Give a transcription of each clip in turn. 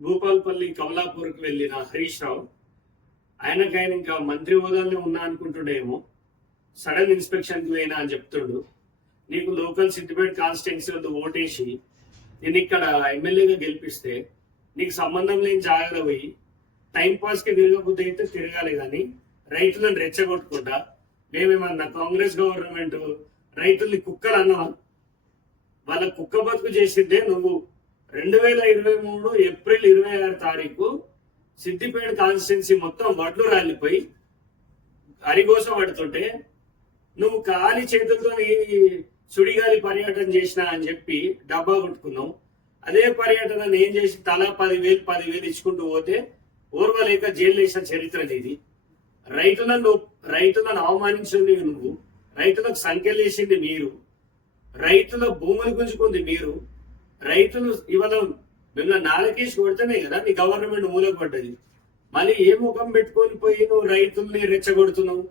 భూపాల్పల్లి కమలాపూర్కి వెళ్ళిన హరీష్ రావు ఆయనకి ఆయన ఇంకా మంత్రి హోదాలో ఉన్నా అనుకుంటుండేమో సడన్ ఇన్స్పెక్షన్కి పోయినా అని చెప్తుండు. నీకు లోకల్ సిద్దిపేట కాన్స్టిట్యున్సీలో ఓటేసి నేను ఇక్కడ ఎమ్మెల్యేగా గెలిపిస్తే నీకు సంబంధం లేని జాగ్రత్త పోయి టైంపాస్కి తిరగబుద్ధి అయితే తిరగాలి కానీ రైతులను రెచ్చగొట్టుకుంటా మేమేమన్నా కాంగ్రెస్ గవర్నమెంట్ రైతుల్ని కుక్కలు అన్నావా వాళ్ళ కుక్క బతుకు చేసిందే నువ్వు. రెండు వేల ఇరవై మూడు ఏప్రిల్ ఇరవై ఆరు తారీఖు సిద్దిపేట కాన్స్టిట్యున్సీ మొత్తం వడ్లు రాలిపోయి అరిగోస పడుతుంటే నువ్వు ఖాళీ చేతులతో సుడిగాలి పర్యటన చేసినా అని చెప్పి డబ్బా కొట్టుకున్నావు అదే పర్యటన నేను చేసి తలా పదివేలు పదివేలు ఇచ్చుకుంటూ పోతే ఓర్వలేక జైలు వేసిన చరిత్ర ఇది రైతులను రైతులను అవమానించింది నువ్వు. రైతులకు సంఖ్యలు వేసింది మీరు. రైతుల భూములు గుంజుకుంది మీరు. రైతులు ఇవాళ మిమ్మల్ని నాలుగేసి కొడితేనే కదా నీ గవర్నమెంట్ మూలకు పడ్డది. మళ్ళీ ఏ ముఖం పెట్టుకొని పోయి నువ్వు రైతుల్ని రెచ్చగొడుతున్నావు?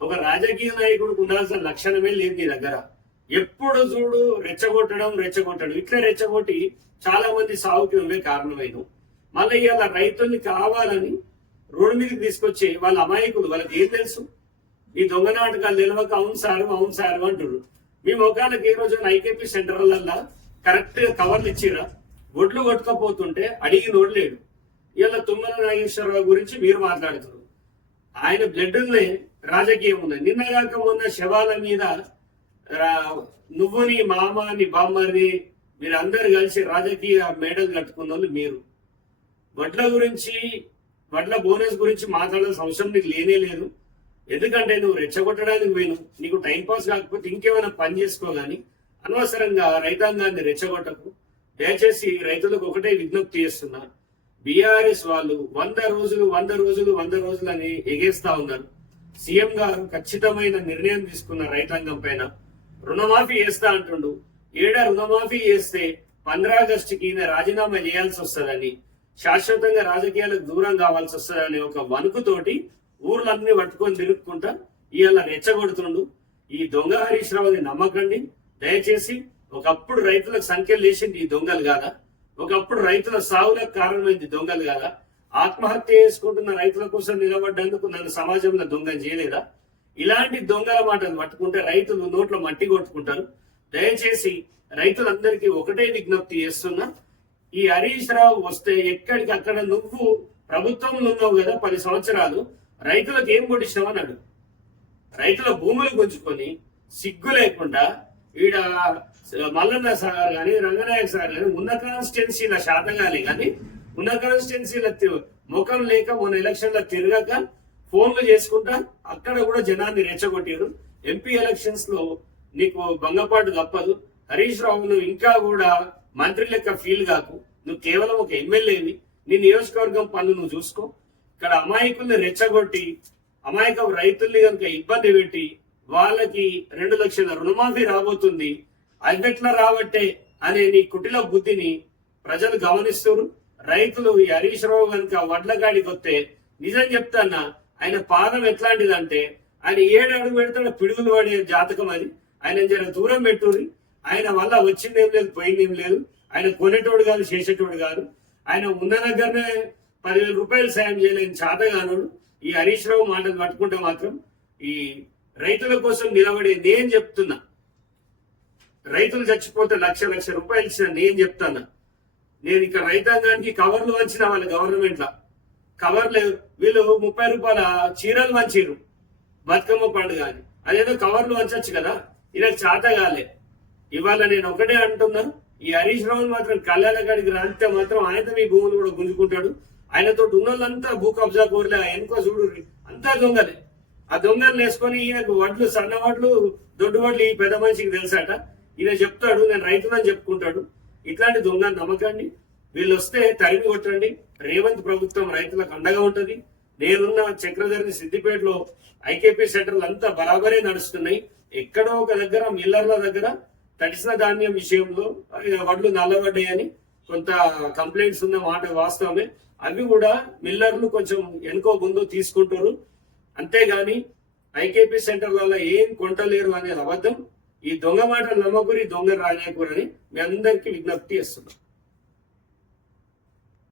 ఒక రాజకీయ నాయకుడికి ఉండాల్సిన లక్షణమే లేదు నీ దగ్గర. ఎప్పుడు చూడు రెచ్చగొట్టడం రెచ్చగొట్టడం. ఇట్లా రెచ్చగొట్టి చాలా మంది సాగుకి నువ్వే కారణమైన మళ్ళీ ఇవాళ రైతుల్ని కావాలని రోడ్డు మీదకి తీసుకొచ్చి వాళ్ళ అమాయకులు వాళ్ళకి ఏం తెలుసు? ఈ దొంగ నాటకాలు నిలవక అవును సారు అవును సారు అంటారు మీ ముఖాలకు ఈ రోజు ఐకేపీ సెంటర్లల్లో కరెక్ట్గా కవర్లు ఇచ్చిరా ఒడ్లు కొట్టుకపోతుంటే అడిగి నోడలేడు ఇలా తుమ్మల నాగేశ్వరరావు గురించి మీరు మాట్లాడుతారు ఆయన బ్లడ్ ఉన్నాయి రాజకీయం ఉంది. నిన్నగాక మొన్న శవాల మీద నువ్వుని మామని బామ్మని మీరందరు కలిసి రాజకీయ మేడలు కట్టుకున్న వాళ్ళు మీరు. వడ్ల గురించి వడ్ల బోనస్ గురించి మాట్లాడాల్సిన అవసరం నీకు లేనే లేదు. ఎందుకంటే నువ్వు రెచ్చగొట్టడానికి పోయిను నీకు టైం పాస్ కాకపోతే ఇంకేమైనా పని చేసుకో కానీ అనవసరంగా రైతాంగాన్ని రెచ్చగొట్టకు. దయచేసి రైతులకు ఒకటే విజ్ఞప్తి చేస్తున్నా. బీఆర్ఎస్ వాళ్ళు వంద రోజులు వంద రోజులు వంద రోజులు అని ఎగేస్తా ఉన్నారు. సీఎం గారు ఖచ్చితమైన నిర్ణయం తీసుకున్న రైతాంగం పైన రుణమాఫీ చేస్తా అంటుండు. ఏడ రుణమాఫీ చేస్తే పంద్రాగస్టుకి ఈయన రాజీనామా చేయాల్సి వస్తుందని శాశ్వతంగా రాజకీయాలకు దూరం కావాల్సి వస్తుందని ఒక వణుకుతోటి ఊర్లన్నీ పట్టుకొని తిరుగుకుంటా ఇవాళ రెచ్చగొడుతుండు. ఈ దొంగ హరీష్ రావుని నమ్మకండి. దయచేసి ఒకప్పుడు రైతులకు సంఖ్యలు లేచింది ఈ దొంగలు కాదా? ఒకప్పుడు రైతుల సావులకు కారణమైంది దొంగలు కాదా? ఆత్మహత్య చేసుకుంటున్న రైతుల కోసం నిలబడ్డందుకు నన్ను సమాజంలో దొంగ చేయలేదా? ఇలాంటి దొంగల మాటలు పట్టుకుంటే రైతులు నోట్లో మట్టి కొట్టుకుంటారు. దయచేసి రైతులందరికీ ఒకటే విజ్ఞప్తి చేస్తున్నా ఈ హరీష్ రావు వస్తే ఎక్కడికి అక్కడ నువ్వు ప్రభుత్వంలో ఉన్నావు కదా పది సంవత్సరాలు రైతులకు ఏం కొట్టించావు అన్నాడు రైతుల భూములు గుంజుకొని సిగ్గు లేకుండా ఈడ మల్లన్న సార్ కానీ రంగనాయక్ సార్ కానీ ఉన్న కాన్స్టిట్యున్సీల శాతగాలి. కానీ ఉన్న కాన్స్టిట్యున్సీల ముఖం లేక మొన్న ఎలక్షన్లో తిరగక ఫోన్లు చేసుకుంటా అక్కడ కూడా జనాన్ని రెచ్చగొట్టారు ఎంపీ ఎలక్షన్స్లో నీకు భంగపాటు తప్పదు. హరీష్ రావును ఇంకా కూడా మంత్రి లెక్క ఫీల్ కాకు. నువ్వు కేవలం ఒక ఎమ్మెల్యేవి. నీ నియోజకవర్గం పనులు నువ్వు చూసుకో. ఇక్కడ అమాయకుల్ని రెచ్చగొట్టి అమాయక రైతుల్ని కనుక ఇబ్బంది పెట్టి వాళ్ళకి రెండు లక్షల రుణమాఫీ రాబోతుంది. అదెట్లా రాబట్టే అనే నీ కుటిల బుద్ధిని ప్రజలు గమనిస్తారు. రైతులు ఈ హరీష్ రావు కనుక వడ్లగాడికి వస్తే నిజం చెప్తానా ఆయన పాదం ఎట్లాంటిదంటే ఆయన ఏడు అడుగు పెడతాడు పిడుగులు పడే జాతకం అది. ఆయన జర దూరం పెట్టుర్రి. ఆయన వల్ల వచ్చిందేం లేదు పోయిందేం లేదు. ఆయన కొనేటోడు కాదు చేసేటోడు కాదు. ఆయన ఉన్న దగ్గరనే పదివేల రూపాయలు సాయం చేయలేని చాతగానుడు. ఈ హరీష్ రావు మాటలు పట్టుకుంటే మాత్రం ఈ రైతుల కోసం నిలబడి నేను చెప్తున్నా. రైతులు చచ్చిపోతే లక్ష లక్ష రూపాయలు ఇచ్చిన నేను చెప్తాను నేను ఇక్కడ రైతాంగానికి కవర్లు వంచిన వాళ్ళ గవర్నమెంట్ లా. కవర్లు వీళ్ళు ముప్పై రూపాయల చీరలు వంచిరు బతుకమ్మ పండుగ అని. అదేదో కవర్లు వంచచ్చు కదా. ఇలా చాత కాలే. ఇవాళ నేను ఒకటే అంటున్నా. ఈ హరీష్ రావు మాత్రం కళ్యాణ గడికి రాంతే మాత్రం ఆయన మీ భూములు కూడా గుంజుకుంటాడు. ఆయనతో ఉన్న వాళ్ళంతా భూ కబ్జా కోరలే. వెనుక చూడు అంతా దొంగలే. ఆ దొంగలు వేసుకొని ఈయనకు వడ్లు సన్న వడ్లు దొడ్డు వడ్లు ఈ పెద్ద మనిషికి తెలుసాట. ఈయన చెప్తాడు నేను రైతులని చెప్పుకుంటాడు. ఇట్లాంటి దొంగ నమ్మకాన్ని వీళ్ళు వస్తే తరిమి కొట్టండి. రేవంత్ ప్రభుత్వం రైతులకు అండగా ఉంటుంది. నేనున్న చక్రధర్ని సిద్దిపేటలో ఐకేపీ సెంటర్లు అంతా బరాబరే నడుస్తున్నాయి. ఎక్కడో ఒక దగ్గర మిల్లర్ల దగ్గర తడిసిన ధాన్యం విషయంలో వడ్లు నల్లబడ్డాయని కొంత కంప్లైంట్స్ ఉన్న మాట వాస్తవమే. అవి కూడా మిల్లర్లు కొంచెం వెనుకో ముందు తీసుకుంటారు. అంతేగాని ఐకేపీ సెంటర్లలో ఏం కొంటలేరు అనేది అబద్ధం. ఈ దొంగ మాటలు నమ్మకూరి దొంగ రాజాకూరని మీ అందరికీ విజ్ఞప్తి చేస్తున్నాం.